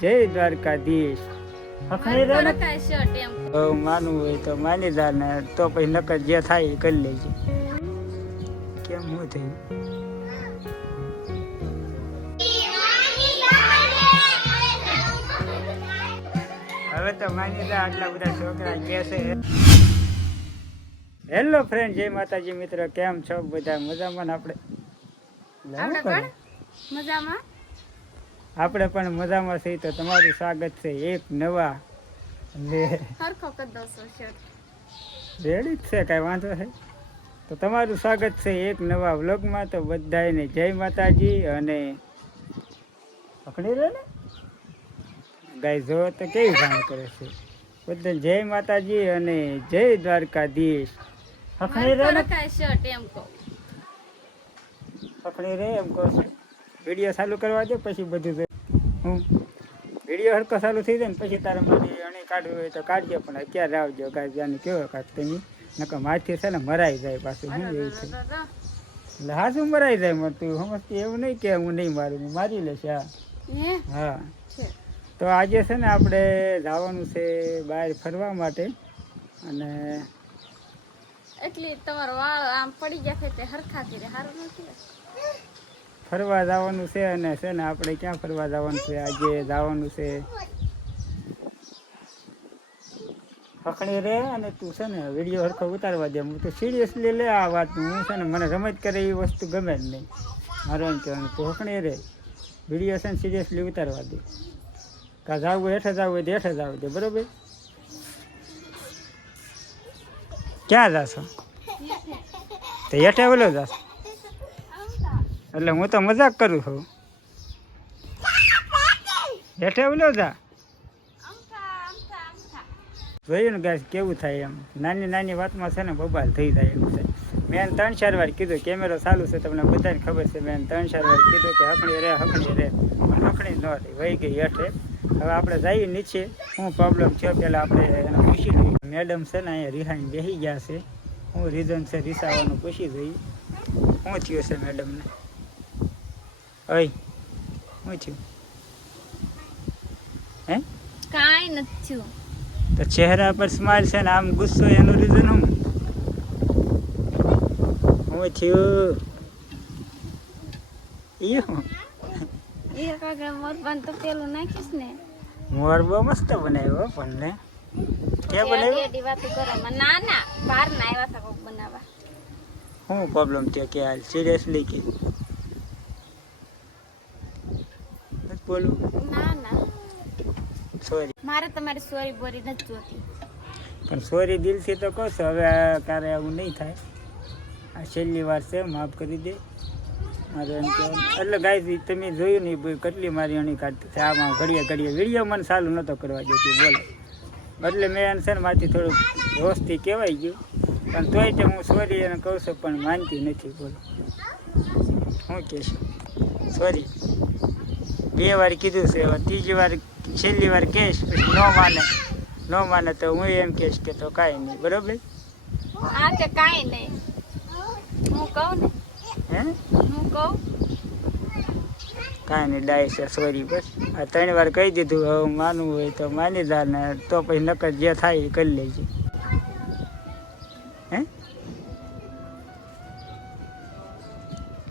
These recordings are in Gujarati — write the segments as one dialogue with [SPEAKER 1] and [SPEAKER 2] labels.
[SPEAKER 1] જય દ્વારકાધીશ. માનવું હોય તો માની જા ને તો પછી નકર જે થાય એ કરી લેજે. કેમ હું થયું? હવે તો માની જા આટલા બધા છોકરા કે છે. હેલો ફ્રેન્ડ જય માતાજી મિત્રો કેમ છો? બધા મજામાં આપણે?
[SPEAKER 2] મજામાં?
[SPEAKER 1] આપણે પણ મજામાં છીએ તો તમારું સ્વાગત છે એક નવા રેડી જ છે કાંઈ વાંધો છે તો તમારું સ્વાગત છે એક નવા વ્લોગમાં. તો બધાને જય માતાજી અને પકડી રહ્યો ને. ગાય જો તો કેવી ભાન કરે છે. બધા જય માતાજી અને જય દ્વારકાધીશ. પકડી રહે ને. પકડી રહે એમ કહો છો. વીડિયો ચાલુ કરવા દે પછી બધું. હું વીડિયો હરકો ચાલુ થઈ જાય ને પછી તારે મારી અણી કાઢવી હોય તો કાઢજો પણ અત્યારે આવજો કાંઈ જાને કેવો કાંક નહીં નકર માથે છે ને મરાઈ જાય પાછું હું એવું છે એટલે હા શું મરાઈ જાય મરતું સમજતી એવું નહીં કે હું નહીં મારું હું મારી લઈશ હા.
[SPEAKER 2] હા?
[SPEAKER 1] તો આજે છે ને આપણે જવાનું છે બહાર ફરવા માટે અને
[SPEAKER 2] એટલે તમારો વાળ આમ પડી ગયા છે તે હરખા કરે સારું નથી
[SPEAKER 1] ફરવા જવાનું છે અને છે ને આપણે ક્યાં ફરવા જવાનું છે? આજે જવાનું છે. પકડી રે અને તું છે ને વીડિયો હરખો ઉતારવા દે. હું તો સિરિયસલી લે આ વાત હું છે ને મને રમત કરે એ વસ્તુ ગમે જ નહીં. મારો એમ કહેવાનું તું હકણી રે. વીડિયો છે ને સિરિયસલી ઉતારવા દે. કા જાવું હેઠે જાવું હોય તો હેઠે જવું દે. બરોબર? ક્યાં જાશો? તો હેઠે બોલો જાશો. એટલે હું તો મજાક કરું છું. હેઠે બોલો જા. જોયું ને ગાય કેવું થાય એમ. નાની નાની વાતમાં છે ને બબાલ થઈ જાય એમ છે. મેં ત્રણ ચાર વાર કીધું, કેમેરો ચાલુ છે, તમને બધાને ખબર છે. મેં ત્રણ ચાર વાર કીધું કે હકડી રે હકડી રે. પણ હકડી ન રહી, વહી ગઈ હેઠે. હવે આપણે જઈએ નીચે. શું પ્રોબ્લેમ છે પહેલાં આપણે એને પૂછી લઈએ. મેડમ છે ને અહીંયા રિહાઈને બેસી ગયા છે. શું રીઝન છે, રીસાવાનું પૂછી જોઈએ શું થયું છે મેડમને? ઓય શું થયું હે
[SPEAKER 2] કાંઈ નથી થયું
[SPEAKER 1] તો ચહેરા પર સ્માઇલ છે ને આમ ગુસ્સો એનું રીઝન હું હું થયું ઈ હું
[SPEAKER 2] એ કાગળ મોરબાન તો પેલું નાખીશ ને
[SPEAKER 1] મોર બહુ મસ્ત બનાવ્યો પણ ને કે બનાવ્યો
[SPEAKER 2] એડી વાતો કરો માં ના ના બહાર ના આવ્યા હતા કોક બનાવવા
[SPEAKER 1] શું પ્રોબ્લેમ થયો કે હાલ સિરિયસલી કે નથી બોલું?
[SPEAKER 2] ના ના.
[SPEAKER 1] સોરી.
[SPEAKER 2] મારે તમારી સોરી બોરી નથી જોતી.
[SPEAKER 1] પણ સોરી દિલથી તો કહો છો હવે ક્યારે કારે આવું નહીં થાય. આ છેલ્લી વાર છે માફ કરી દે. મારે એમ એટલે ગાય તમે જોયું નહીં કેટલી મારી અણી કાઢતી છે. આમાં ઘડીએ ઘડીએ વીડિયો મને ચાલુ નહોતો કરવા દેતી બોલો. એટલે મેં એને છે ને માથી થોડુંક રોષથી કહેવાય ગયું. પણ તોય તે હું સોરી એને કહું છું પણ માનતી નથી બોલો. શું કહેશો. સોરી. બે વાર કીધું છે હવે ત્રીજી વાર છેલ્લી વાર કહેશ પછી ન માને ન માને તો હું એમ કહેશ કે તો કાંઈ નહીં. બરોબર?
[SPEAKER 2] આ તે કાંઈ નહીં. હું કહું ને?
[SPEAKER 1] હે?
[SPEAKER 2] હું કહું?
[SPEAKER 1] કાંઈ નહીં ડાય છે સોરી બસ. આ ત્રણ વાર કહી દીધું હવે માનવું હોય તો માની જા ને તો પછી નકર જે થાય એ કરી લેજે. હે?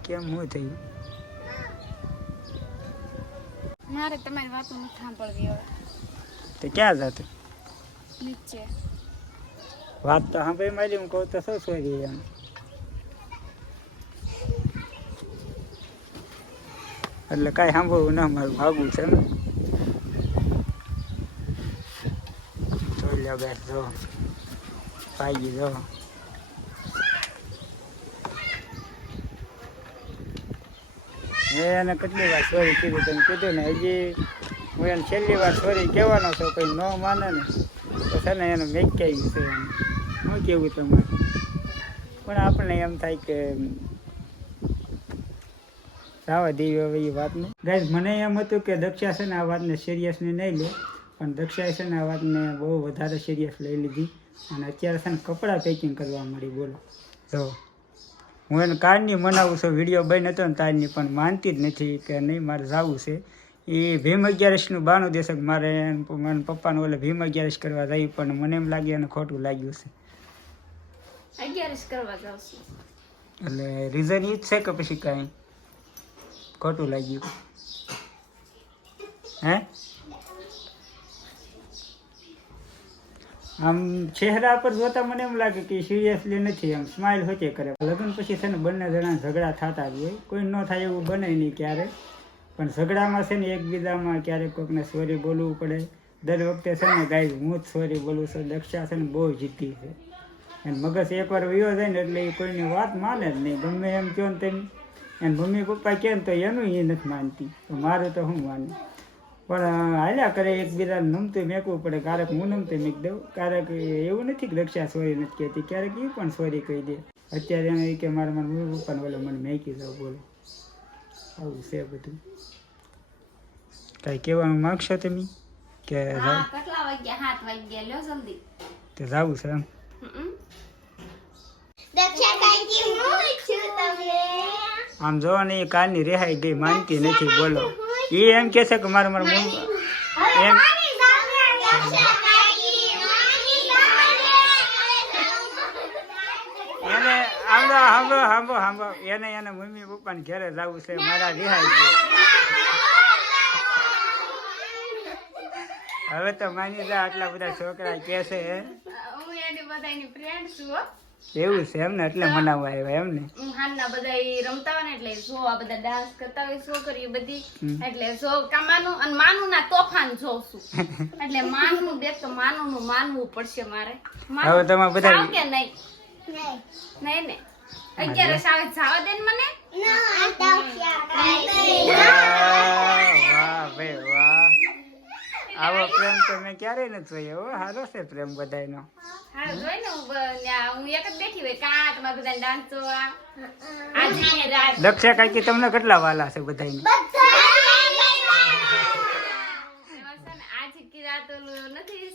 [SPEAKER 1] કેમ હું થયું?
[SPEAKER 2] મારે તમારી વાતો નથી સાંભળવી હવે.
[SPEAKER 1] તે ક્યાં જતું
[SPEAKER 2] નીચે.
[SPEAKER 1] વાત તો સાંભળી મારી હું કહું તો શું સોરી એમ. એટલે કાંઈ સાંભળવું ના મારું ભાગવું છે ને. જોઈ લો બેસ જો. ભાગી જો. મેં એને કેટલી વાર સોરી કીધું તમે કીધું ને હજી હું એને છેલ્લી વાર સોરી કહેવાનો છું, કંઈ ન માને ને, તો છે ને એને મેકાઈ છે એમ. શું કેવું તમારે? પણ આપણને એમ થાય કે રાવા દેવી હવે એ વાતને. ગાઈઝ મને એમ હતું કે દક્ષા છે ને આ વાતને સિરિયસલી નહીં લે, પણ દક્ષાએ છે ને આ વાતને બહુ વધારે સિરિયસ લઈ લીધી. અને અત્યારે છે ને કપડાં પેકિંગ કરવા મળી બોલો. જો હું એને કારની મનાવું છું વીડિયો બન હતો ને તારની પણ માનતી જ નથી કે નહીં મારે જવું છે. એ ભીમ અગિયારસનું બાનું દેશે મારે મને પપ્પાને ઓલે ભીમ અગિયારસ કરવા જાય પણ મને એમ લાગે એને ખોટું લાગ્યું છે.
[SPEAKER 2] અગિયારસ કરવા જાઉં
[SPEAKER 1] એટલે રીઝન એ જ છે કે પછી કાંઈ ખોટું લાગ્યું? હે? આમ ચહેરા પર જોતા મને એમ લાગે કે સિરિયસલી નથી એમ સ્માઇલ હોતે કરે. લગ્ન પછી છે ને બંને જણા ઝઘડા થતા જ હોય. કોઈ ન થાય એવું બને નહીં ક્યારે. પણ ઝઘડામાં છે ને એકબીજામાં ક્યારેક કોઈકને સોરી બોલવું પડે. દર વખતે છે ને ગાય હું જ સોરી બોલું છું. દક્ષા છે ને બહુ જીતી છે. અને મગજ એકવાર વયો જાય ને એટલે એ કોઈની વાત માને જ નહીં. ગમે એમ કહો ને તેમ. એને મમ્મી પપ્પા કહે ને તો એનું એ નથી માનતી. તો મારું તો હું માનું? પણ હાલ્યા કરે એકબીજાને નમતું મેકવું પડે. ક્યારેક હું નમતું મેક દઉં. ક્યારેક એવું નથી કે રક્ષા સોરી નથી કહેતી. ક્યારેક એ પણ સોરી કહી દે. અત્યારે એને કે મારા મારા મમ્મી પપ્પાને બોલો મને મેકી જાઓ બોલો. આવું છે બધું. કાંઈ કહેવાનું માગશો તમે? કે
[SPEAKER 2] હા કેટલા વાગ્યા? સાત વાગ્યા. લ્યો જલ્દી.
[SPEAKER 1] તે જાવું છે એમ આમ જોવો ને એ કાલની રેહાઈ ગઈ માનતી નથી બોલો. એ એમ કે છે કે મારે મારું મમ્મી એમ એને આંબો આંબો આંબો આંબો એને એને મમ્મી પપ્પાને ઘરે જવું છે મારા રિહાઈ હવે તો માની જા આટલા બધા છોકરા કે છે.
[SPEAKER 2] હું એની બધાની ફ્રેન્ડ છું હો.
[SPEAKER 1] એવું છે એમને એટલે મનાવવા આવ્યા એમ
[SPEAKER 2] ને હાલના બધા રમતા હોય ને એટલે જો આ બધા ડાન્સ કરતા હોય છોકરીઓ બધી એટલે જો કામાનું અને માનું ના તોફાન જોશું એટલે માનું દેખ તો માનું નું માનવું પડશે મારે. માનું
[SPEAKER 1] હવે તમે બધા-
[SPEAKER 2] કે નહીં? નહીં. ને? અત્યારે આવે જાવા દે ને મને?
[SPEAKER 1] વાહ ભાઈ વાહ. આવો પ્રેમ તો મેં ક્યારેય નથી જોયો હો સારો છે પ્રેમ બધાયનો.
[SPEAKER 2] હારું જોઈ ને હું હું એક જ બેઠી હોય કાં તમારે બધા ડાન્સ જોવા આજે રાત.
[SPEAKER 1] દક્ષા કાકી તમને કેટલા વાલા છે બધાયને?
[SPEAKER 2] નથી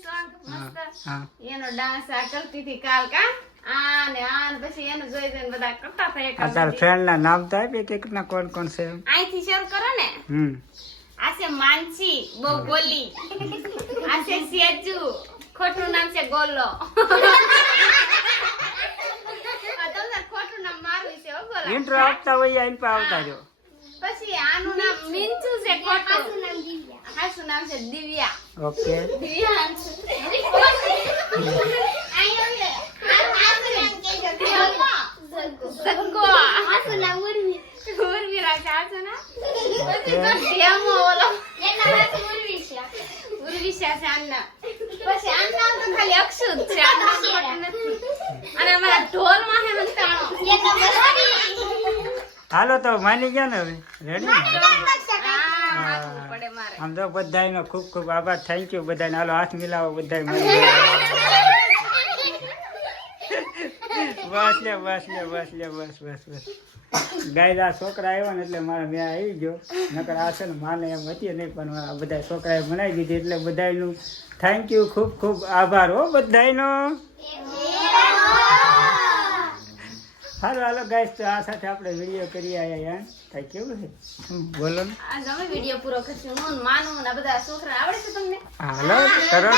[SPEAKER 1] હા
[SPEAKER 2] એનો ડાન્સ આ કરતી હતી કાલ કા? આ ને આ પછી એનું જોઈ જોઈને બધા કરતા થયા
[SPEAKER 1] તાર ફ્રેન્ડ ના નામ તો આપીએ કે કોણ કોણ છે?
[SPEAKER 2] અહીંથી શરૂ કરો ને.
[SPEAKER 1] હમ.
[SPEAKER 2] આ છે માનસી બહુ બોલી. આ છે સેજુ ખોટું નામ છે ગોલો. આ તમને ખોટું નામ મારું છે હો
[SPEAKER 1] ઇન્ટ્રો આપતા હોય આઈન પર આવતા જો
[SPEAKER 2] પછી આનું નામ મિંચુ છે ખોટું. હાસું નામ છે દિવ્યા.
[SPEAKER 1] ઓકે.
[SPEAKER 2] હાસું. ના? પછી તો ડેમો ઓલો ઉર્વિશા છે. આના. પછી આના તો ખાલી અક્ષુત છે આના નથી. અને અમારા ઢોલમાં હે હંતાણો
[SPEAKER 1] હાલો તો માની ગયા ને હવે? રેડી આમ તો બધાયનો ખૂબ ખૂબ આભાર. થેન્ક યુ બધાને હાલો હાથ મિલાવો બધાય બસ લે બસ લે બસ લે બસ બસ બસ. ગાય આ છોકરા આવ્યા ને એટલે મારા મેં આવી ગયો. નકર આ છે ને માને એમ હતી નહીં પણ આ બધા છોકરાએ બનાવી દીધી એટલે બધાયનું થેન્ક યુ ખૂબ ખૂબ આભાર હો બધાયનો. હાલો હાલો ગાઈસ તો આ સાથે આપણે વીડિયો કરી આવ્યા યાર. થાય કેવું છે? બોલો ને.
[SPEAKER 2] આ વીડિયો પૂરો કરશું. હું માનું ને બધા છોકરા આવડે છે તમને?
[SPEAKER 1] હાલો કરો.